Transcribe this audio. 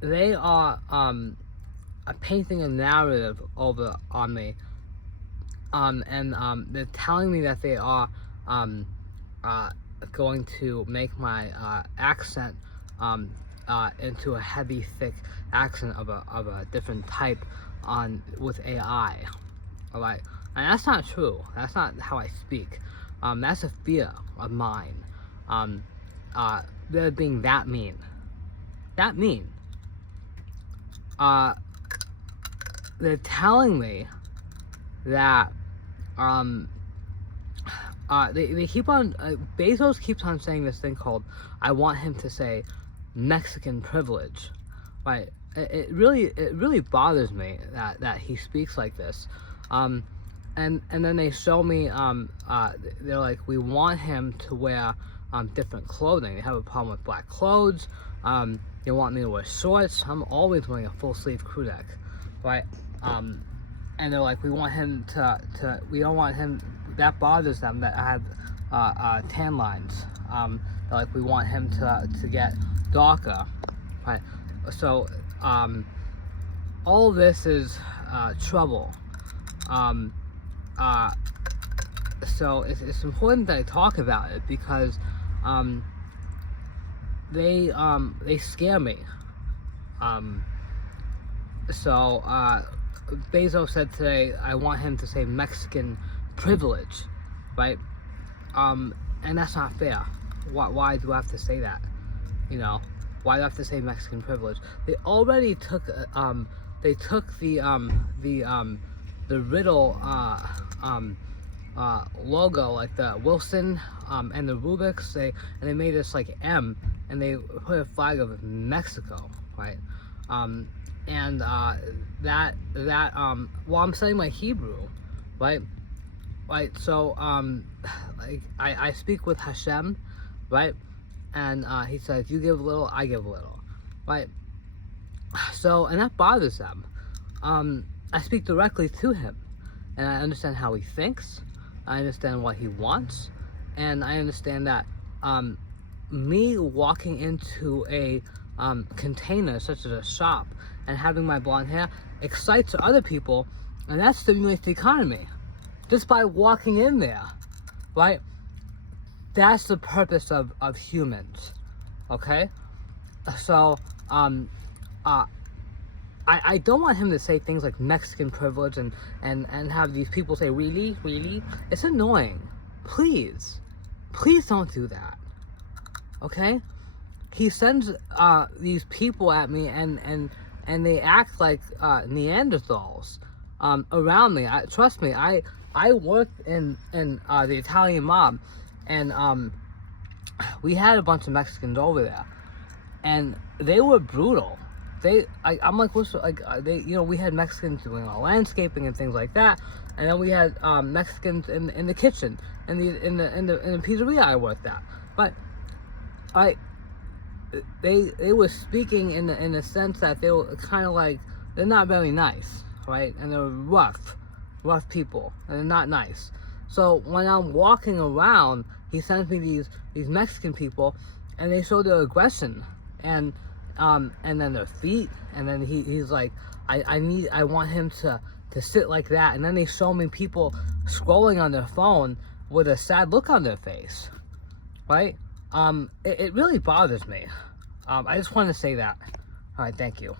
They are painting a narrative over on me, and they're telling me that they are going to make my accent into a heavy, thick accent of a different type with AI. All right, and that's not true. That's not how I speak. That's a fear of mine. They're being that mean. That mean. They're telling me that they keep on Bezos keeps on saying this thing called, I want him to say Mexican privilege, right? It really bothers me that he speaks like this. And then they show me they're like, we want him to wear different clothing. They have a problem with black clothes. They want me to wear shorts. I'm always wearing a full sleeve crew neck, right? And they're like, we want him we don't want him, that bothers them that I have tan lines. They're like, we want him to get darker, right? So all of this is trouble. So it's important that I talk about it because they scare me. So Bezos said today, I want him to say Mexican privilege, right? And that's not fair. Why do I have to say that? You know, why do I have to say Mexican privilege? They already took the Riddle logo, like the Wilson and the Rubik's, and they made this like M, and they put a flag of Mexico, right? And well, I'm studying my Hebrew, right? Right, so like I speak with Hashem, right? And he says, you give a little, I give a little, right? So, and that bothers them. I speak directly to him, and I understand how he thinks. I understand what he wants, and I understand that me walking into a container such as a shop and having my blonde hair excites other people, and that stimulates the economy just by walking in there, right? That's the purpose of humans, okay? So I don't want him to say things like Mexican privilege and have these people say, really? It's annoying. Please don't do that, okay? He sends these people at me and they act like Neanderthals around me. Trust me, I worked in the Italian mob, and we had a bunch of Mexicans over there, and they were brutal. I'm like, what's like? We had Mexicans doing all landscaping and things like that, and then we had Mexicans in the kitchen and in the pizzeria I worked at. But they were speaking in the sense that they were kind of like, they're not very nice, right? And they're rough people, and they're not nice. So when I'm walking around, he sends me these Mexican people, and they show their aggression and then their feet, and then he's like, I want him to sit like that, and then they show me people scrolling on their phone with a sad look on their face, right? It really bothers me. I just want to say that. All right, thank you.